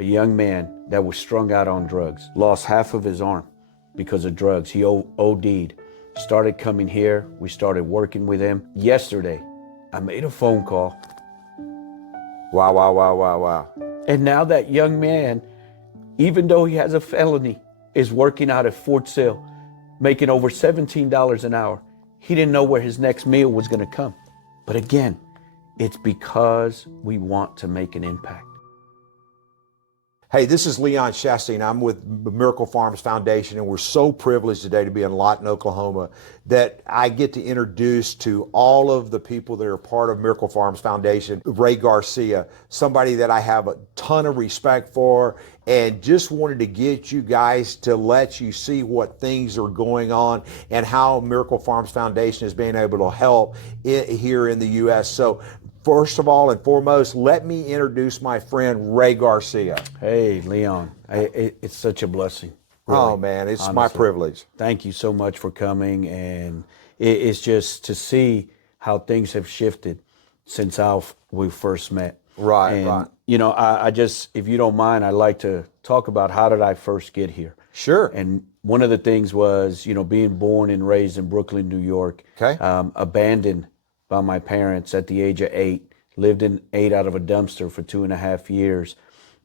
a young man that was strung out on drugs, lost half of his arm because of drugs. He OD'd. Started coming here. We started working with him. Yesterday, I made a phone call. Wow, wow, wow, wow, wow. And now that young man, even though he has a felony, is working out at Fort Sill, making over $17 an hour. He didn't know where his next meal was going to come. But again, it's because we want to make an impact. Hey, this is Leon Shasteen. I'm with Miracle Farms Foundation, and we're so privileged today to be in Lawton, Oklahoma, that I get to introduce to all of the people that are part of Miracle Farms Foundation, Ray Garcia, somebody that I have a ton of respect for, and just wanted to get you guys to let you see what things are going on and how Miracle Farms Foundation is being able to help here in the U.S. So first of all and foremost, let me introduce my friend, Ray Garcia. Hey, Leon, it's such a blessing. Really, oh, man, it's honestly. my privilege. Thank you so much for coming. And it's just to see how things have shifted since we first met. Right, and, right. You know, I just, if you don't mind, I'd like to talk about how did I first get here. Sure. And one of the things was, you know, being born and raised in Brooklyn, New York, okay. Abandoned by my parents at the age of 8, ate out of a dumpster for 2.5 years.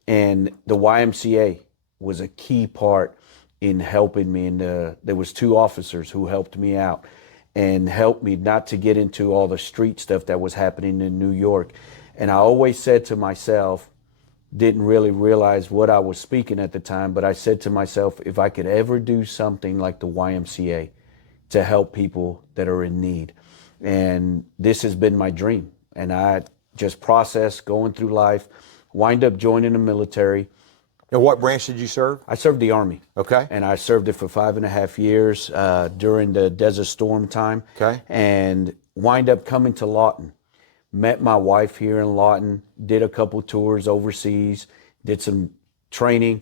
And the YMCA was a key part in helping me. And there was 2 officers who helped me out and helped me not to get into all the street stuff that was happening in New York. And I always said to myself, didn't really realize what I was speaking at the time, but I said to myself, if I could ever do something like the YMCA to help people that are in need. And this has been my dream. And I just processed going through life, wind up joining the military. And what branch did you serve? I served the Army. Okay. And I served it for 5.5 years during the Desert Storm time. Okay. And wind up coming to Lawton. Met my wife here in Lawton, did a couple tours overseas, did some training,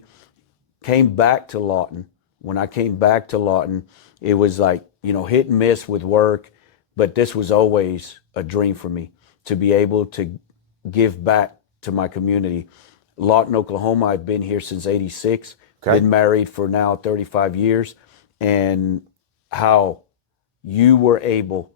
came back to Lawton. When I came back to Lawton, it was like, you know, hit and miss with work, but this was always a dream for me to be able to give back to my community. Lawton, Oklahoma, I've been here since '86, okay. Been married for now 35 years, and how you were able,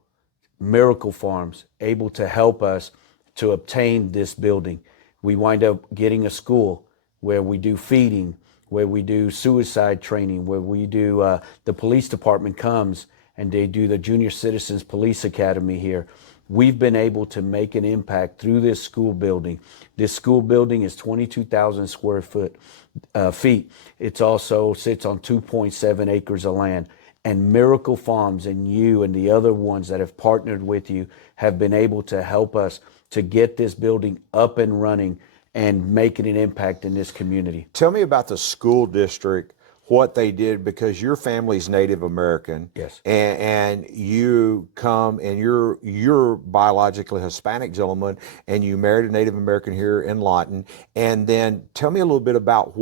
Miracle Farms, able to help us to obtain this building. We wind up getting a school where we do feeding, where we do suicide training, where we do, the police department comes and they do the Junior Citizens Police Academy here. We've been able to make an impact through this school building. This school building is 22,000 square feet. It also sits on 2.7 acres of land. And Miracle Farms and you and the other ones that have partnered with you have been able to help us to get this building up and running and making an impact in this community. Tell me about the school district, what they did, because your family's Native American. Yes. And you come and you're biologically Hispanic gentleman, and you married a Native American here in Lawton. And then tell me a little bit about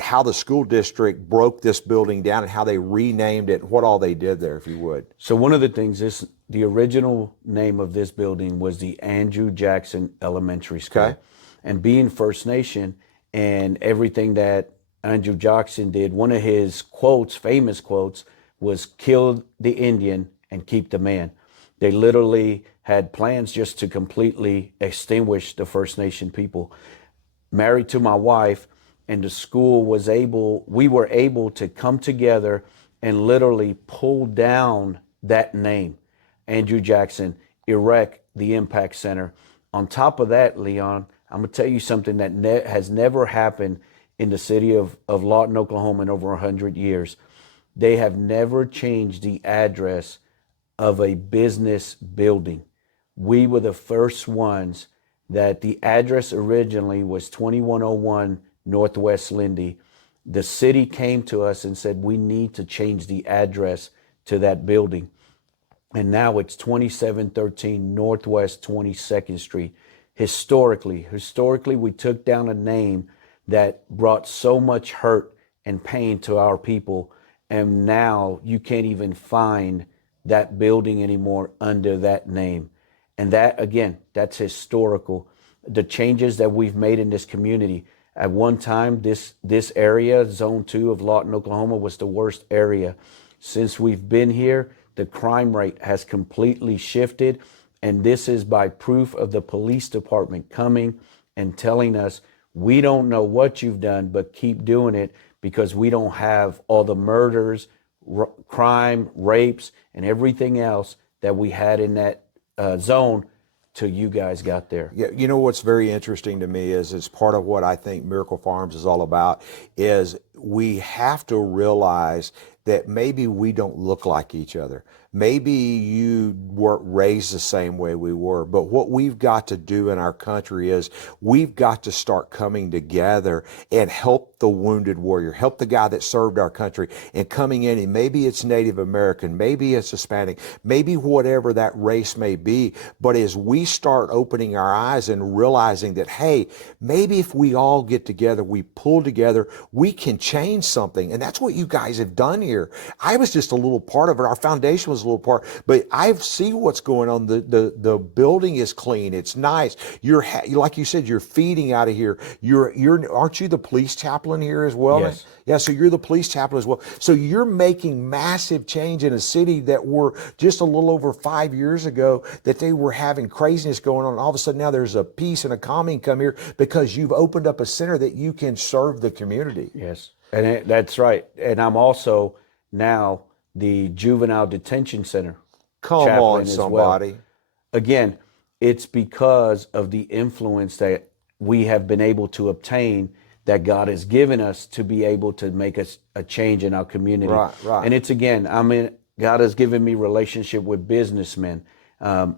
how the school district broke this building down and how they renamed it, what all they did there, if you would. So one of the things is the original name of this building was the Andrew Jackson Elementary School. Okay. And being First Nation and everything that Andrew Jackson did, one of his quotes, famous quotes, was kill the Indian and keep the man. They literally had plans just to completely extinguish the First Nation people. Married to my wife, and the school we were able to come together and literally pull down that name, Andrew Jackson, erect the Impact Center. On top of that, Leon, I'm gonna tell you something that has never happened in the city of Lawton, Oklahoma in over 100 years. They have never changed the address of a business building. We were the first ones that the address originally was 2101 Northwest Lindy. The city came to us and said, we need to change the address to that building. And now it's 2713 Northwest 22nd Street. Historically, we took down a name that brought so much hurt and pain to our people. And now you can't even find that building anymore under that name. And that, again, that's historical. the changes that we've made in this community. At one time, this area, Zone 2 of Lawton, Oklahoma, was the worst area. Since we've been here, the crime rate has completely shifted, and this is by proof of the police department coming and telling us, we don't know what you've done, but keep doing it, because we don't have all the murders, crime, rapes, and everything else that we had in that zone till you guys got there. Yeah, you know what's very interesting to me is it's part of what I think Miracle Farms is all about, is we have to realize that maybe we don't look like each other. Maybe you weren't raised the same way we were, but what we've got to do in our country is we've got to start coming together and help the wounded warrior, help the guy that served our country, and coming in, and maybe it's Native American, maybe it's Hispanic, maybe whatever that race may be, but as we start opening our eyes and realizing that, hey, maybe if we all get together, we pull together, we can change something. And that's what you guys have done here. I was just a little part of it. Our foundation was a little part, but I see what's going on. The building is clean. It's nice. You're like you said, you're feeding out of here. Aren't you the police chaplain here as well? Yes. Yeah, so you're the police chaplain as well. So you're making massive change in a city that were just a little over 5 years ago that they were having craziness going on. And all of a sudden now there's a peace and a calming come here because you've opened up a center that you can serve the community. Yes, and that's right. And I'm also now the juvenile detention center Come chaplain on, as somebody. well. Again, it's because of the influence that we have been able to obtain, that God has given us to be able to make a change in our community. Right. And it's, again, God has given me relationship with businessmen.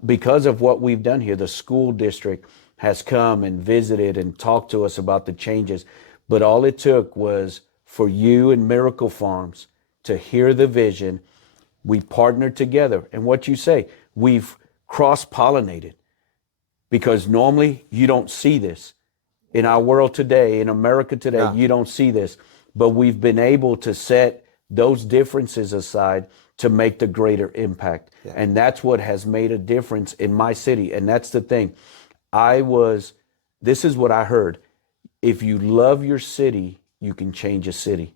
Because of what we've done here, the school district has come and visited and talked to us about the changes. But all it took was for you and Miracle Farms to hear the vision. We partnered together. And what you say, we've cross-pollinated, because normally you don't see this. In our world today, in America today, No. you don't see this. But we've been able to set those differences aside to make the greater impact. Yeah. And that's what has made a difference in my city. And that's the thing. This is what I heard. If you love your city, you can change a city.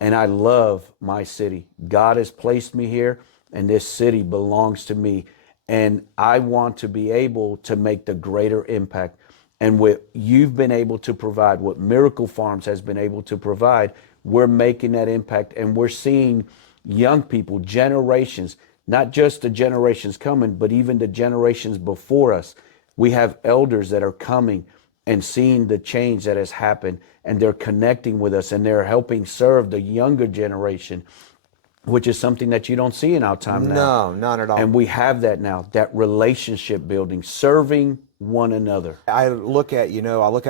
And I love my city. God has placed me here, and this city belongs to me. And I want to be able to make the greater impact. And what you've been able to provide, what Miracle Farms has been able to provide, we're making that impact. And we're seeing young people, generations, not just the generations coming, but even the generations before us. We have elders that are coming and seeing the change that has happened, and they're connecting with us, and they're helping serve the younger generation, which is something that you don't see in our time now. No, none at all. And we have that now, that relationship building, serving one another. I look at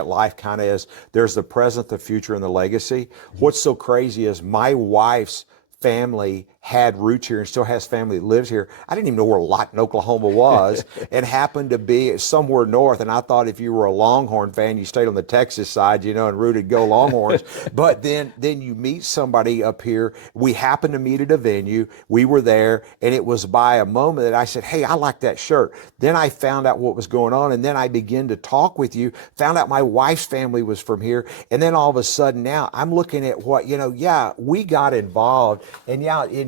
life kind of as there's the present, the future, and the legacy. What's so crazy is my wife's family had roots here and still has family that lives here. I didn't even know where Lawton, Oklahoma was, and happened to be somewhere north. And I thought if you were a Longhorn fan, you stayed on the Texas side, and rooted go Longhorns. But then you meet somebody up here. We happened to meet at a venue. We were there, and it was by a moment that I said, hey, I like that shirt. Then I found out what was going on, and then I began to talk with you, found out my wife's family was from here. And then all of a sudden now I'm looking at what, we got involved.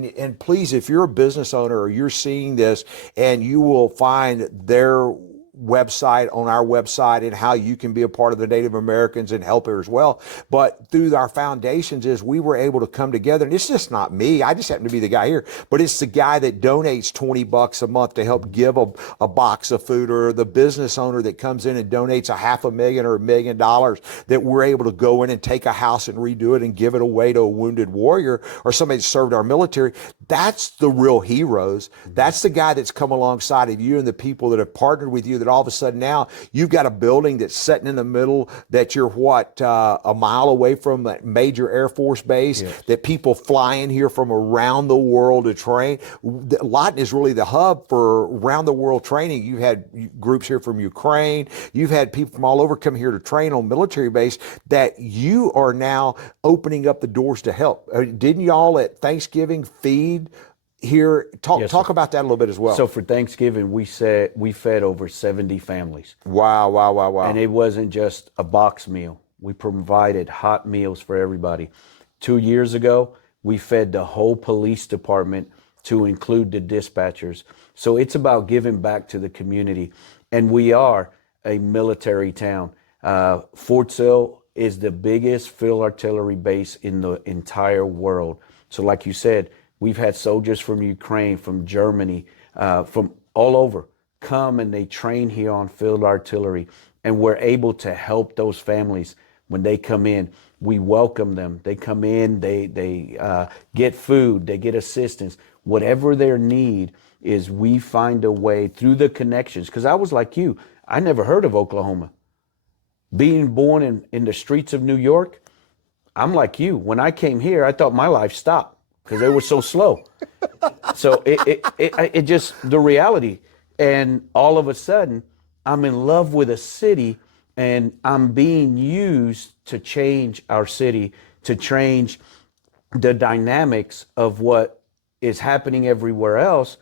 And please, if you're a business owner or you're seeing this, and you will find their website on our website and how you can be a part of the Native Americans and help her as well. But through our foundations is we were able to come together, and it's just not me. I just happen to be the guy here, but it's the guy that donates $20 a month to help give a box of food, or the business owner that comes in and donates $500,000 or $1 million, that we're able to go in and take a house and redo it and give it away to a wounded warrior or somebody that served our military. That's the real heroes. That's the guy that's come alongside of you and the people that have partnered with you, that all of a sudden now you've got a building that's sitting in the middle, that you're a mile away from a major Air Force base. Yes. That people fly in here from around the world to train. Lawton is really the hub for around the world training. You've had groups here from Ukraine. You've had people from all over come here to train on military base, that you are now opening up the doors to help. Didn't y'all at Thanksgiving feed here. Talk Yes, talk sir. about that a little bit as well. So for Thanksgiving, we fed over 70 families. Wow, wow, wow, wow. And it wasn't just a box meal. We provided hot meals for everybody. 2 years ago, we fed the whole police department to include the dispatchers. So it's about giving back to the community. And we are a military town. Fort Sill is the biggest field artillery base in the entire world. So like you said, we've had soldiers from Ukraine, from Germany, from all over come and they train here on field artillery, and we're able to help those families when they come in. We welcome them. They come in, they get food, they get assistance. Whatever their need is, we find a way through the connections. Because I was like you, I never heard of Oklahoma. Being born in the streets of New York, I'm like you. When I came here, I thought my life stopped because they were so slow. So it just, the reality. And all of a sudden, I'm in love with a city, and I'm being used to change our city, to change the dynamics of what is happening everywhere else.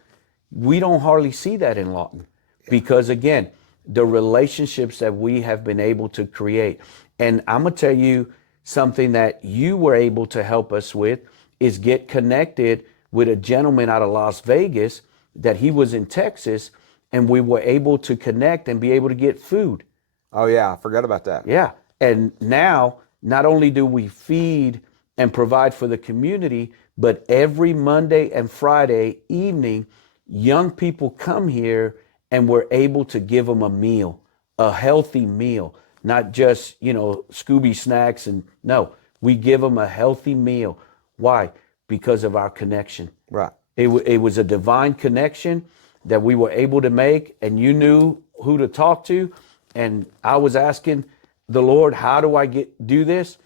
We don't hardly see that in Lawton because, again, the relationships that we have been able to create. And I'm going to tell you something that you were able to help us with is get connected with a gentleman out of Las Vegas that he was in Texas, and we were able to connect and be able to get food. Oh yeah, I forgot about that. Yeah. And now, not only do we feed and provide for the community, but every Monday and Friday evening, young people come here and we're able to give them a meal, a healthy meal, not just, Scooby snacks. And no, we give them a healthy meal. Why? Because of our connection. Right. It was a divine connection that we were able to make, and you knew who to talk to. And I was asking the Lord, how do I do this?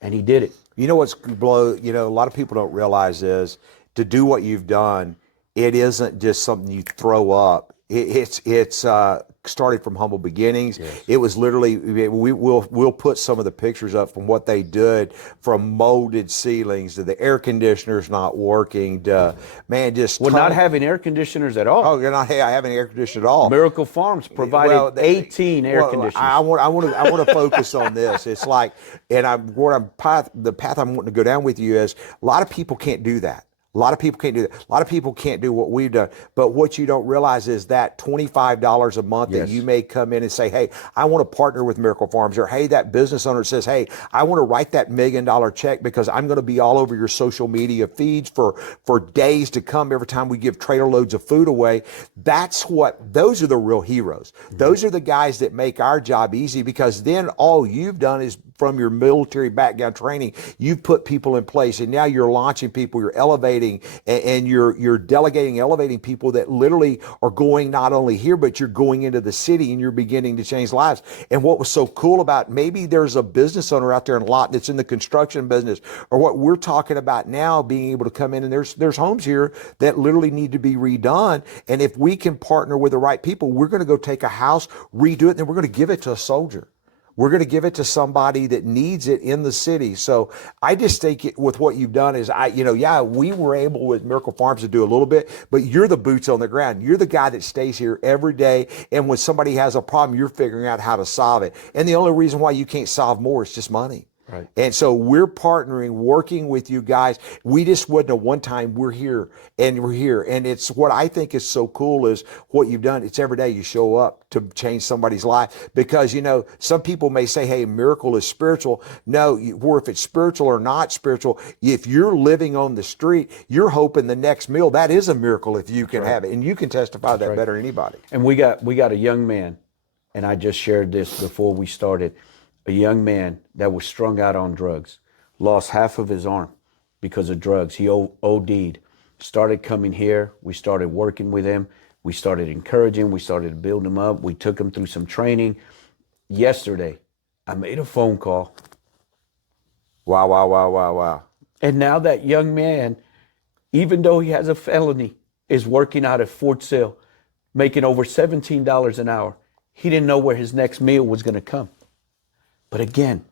And he did it. You know what's a lot of people don't realize is to do what you've done, it isn't just something you throw up. It's started from humble beginnings. Yes. It was literally, we'll put some of the pictures up from what they did, from molded ceilings to the air conditioners not working to, Not having air conditioners at all. Oh, you're not having air conditioning at all. Miracle Farms provided 18 air conditioners. I want to focus on this. It's like, and the path I'm wanting to go down with you is a lot of people can't do that. A lot of people can't do that. A lot of people can't do what we've done. But what you don't realize is that $25 a month that you may come in and say, hey, I want to partner with Miracle Farms, or hey, that business owner says, hey, I want to write that $1 million check because I'm going to be all over your social media feeds for days to come every time we give trailer loads of food away. Those are the real heroes. Mm-hmm. Those are the guys that make our job easy, because then all you've done is, from your military background training, you've put people in place, and now you're launching people, you're elevating, and you're delegating, elevating people that literally are going not only here, but you're going into the city and you're beginning to change lives. And what was so cool about, maybe there's a business owner out there in Lawton that's in the construction business, or what we're talking about now, being able to come in, and there's homes here that literally need to be redone. And if we can partner with the right people, we're going to go take a house, redo it, and then we're going to give it to a soldier. We're going to give it to somebody that needs it in the city. So I just think with what you've done is, we were able with Miracle Farms to do a little bit, but you're the boots on the ground. You're the guy that stays here every day. And when somebody has a problem, you're figuring out how to solve it. And the only reason why you can't solve more is just money. Right. And so we're partnering, working with you guys. We just wasn't a one time, we're here. And it's what I think is so cool is what you've done. It's every day you show up to change somebody's life, because, some people may say, hey, miracle is spiritual. No, or if it's spiritual or not spiritual, if you're living on the street, you're hoping the next meal, that is a miracle if you can have it. And you can testify that better than anybody. And we got a young man, and I just shared this before we started. A young man that was strung out on drugs, lost half of his arm because of drugs. He OD'd, started coming here. We started working with him. We started encouraging. We started to build him up. We took him through some training. Yesterday, I made a phone call. Wow. And now that young man, even though he has a felony, is working out at Fort Sill, making over $17 an hour. He didn't know where his next meal was going to come. But again,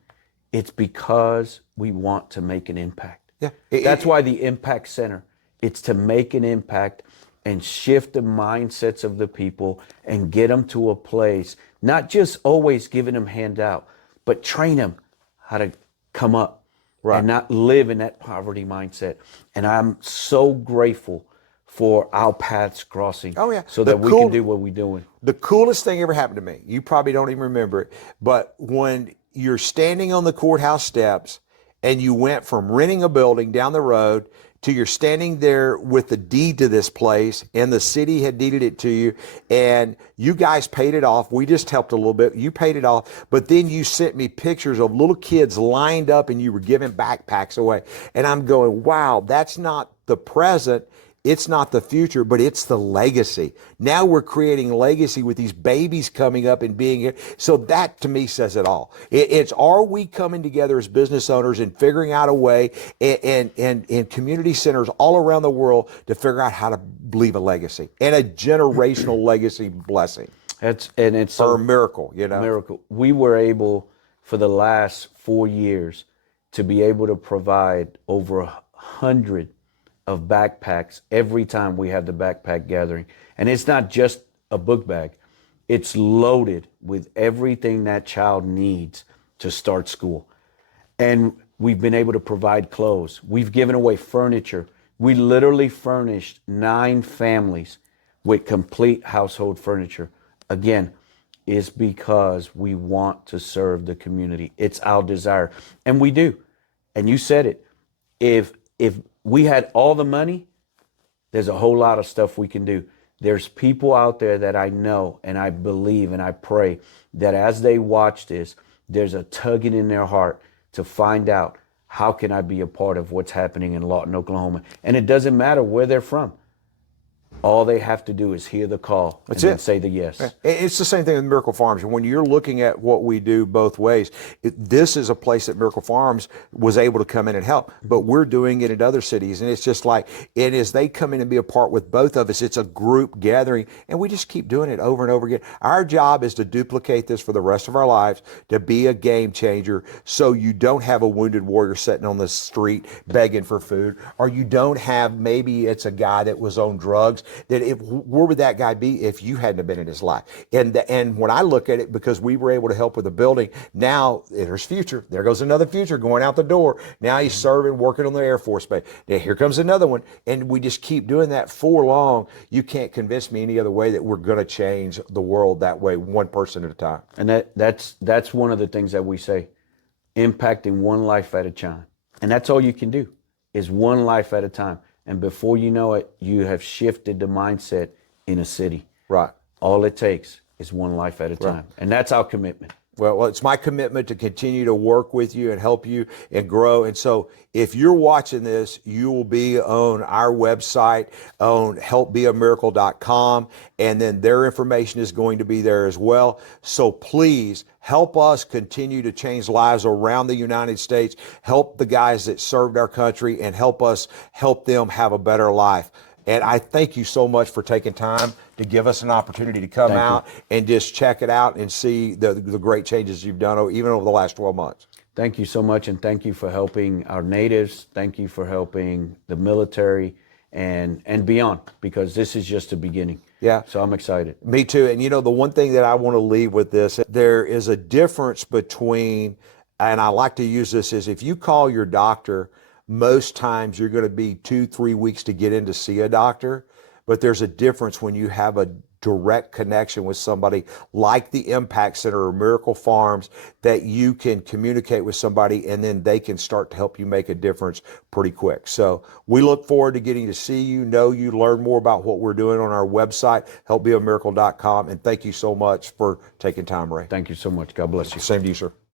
it's because we want to make an impact. Yeah. That's why the Impact Center It's to make an impact and shift the mindsets of the people and get them to a place, not just always giving them handout, but train them how to come up Right. and not live in that poverty mindset. And I'm so grateful for our paths crossing. Oh, yeah. So that we can do what we're doing. The coolest thing ever happened to me, you probably don't even remember it, but when you're standing on the courthouse steps and you went from renting a building down the road to you're standing there with the deed to this place and the city had deeded it to you and you guys paid it off. We just helped a little bit. You paid it off, but then you sent me pictures of little kids lined up and you were giving backpacks away. And I'm going, wow, that's not the present. It's not the future, but it's the legacy. Now we're creating legacy with these babies coming up and being here. So that to me says it all. It's are we coming together as business owners and figuring out a way and community centers all around the world to figure out how to leave a legacy and a generational legacy blessing. It's Or a miracle, you know. Miracle. We were able for the last 4 years to be able to provide over 100 of backpacks every time we have the backpack gathering. And it's not just a book bag. It's loaded with everything that child needs to start school. And we've been able to provide clothes. We've given away furniture. We literally furnished 9 families with complete household furniture. Again, it's because we want to serve the community. It's our desire. And we do. And you said it. If we had all the money, there's a whole lot of stuff we can do. There's people out there that I know and I believe and I pray that as they watch this, there's a tugging in their heart to find out how can I be a part of what's happening in Lawton, Oklahoma. And it doesn't matter where they're from. All they have to do is hear the call and then say the yes. It's the same thing with Miracle Farms. When you're looking at what we do both ways, this is a place that Miracle Farms was able to come in and help, but we're doing it in other cities. And it's just like, and as they come in and be a part with both of us, it's a group gathering, and we just keep doing it over and over again. Our job is to duplicate this for the rest of our lives, to be a game changer, so you don't have a wounded warrior sitting on the street begging for food, or you don't have, maybe it's a guy that was on drugs, that where would that guy be if you hadn't have been in his life? And when I look at it, because we were able to help with the building, now there's future. There goes another future going out the door. Now he's serving, working on the Air Force Base. Now here comes another one. And we just keep doing that for long. You can't convince me any other way that we're going to change the world that way, one person at a time. And that's one of the things that we say, impacting one life at a time. And that's all you can do, is one life at a time. And before you know it, you have shifted the mindset in a city. Right. All it takes is one life at a time. And that's our commitment. Well, it's my commitment to continue to work with you and help you and grow. And so if you're watching this, you will be on our website on helpbeamiracle.com, and then their information is going to be there as well. So please help us continue to change lives around the United States, help the guys that served our country, and help us help them have a better life. And I thank you so much for taking time to give us an opportunity to come out and just check it out and see the great changes you've done even over the last 12 months. Thank you so much, and thank you for helping our natives. Thank you for helping the military and beyond, because this is just the beginning. Yeah. So I'm excited. Me too. And you know, the one thing that I want to leave with this, there is a difference between, and I like to use this, is if you call your doctor, most times you're going to be 2-3 weeks to get in to see a doctor, but there's a difference when you have a direct connection with somebody like the Impact Center or Miracle Farms, that you can communicate with somebody and then they can start to help you make a difference pretty quick. So we look forward to getting to see you, know you, learn more about what we're doing on our website, helpbeamiracle.com. And thank you so much for taking time, Ray. Thank you so much. God bless you. Same to you, sir.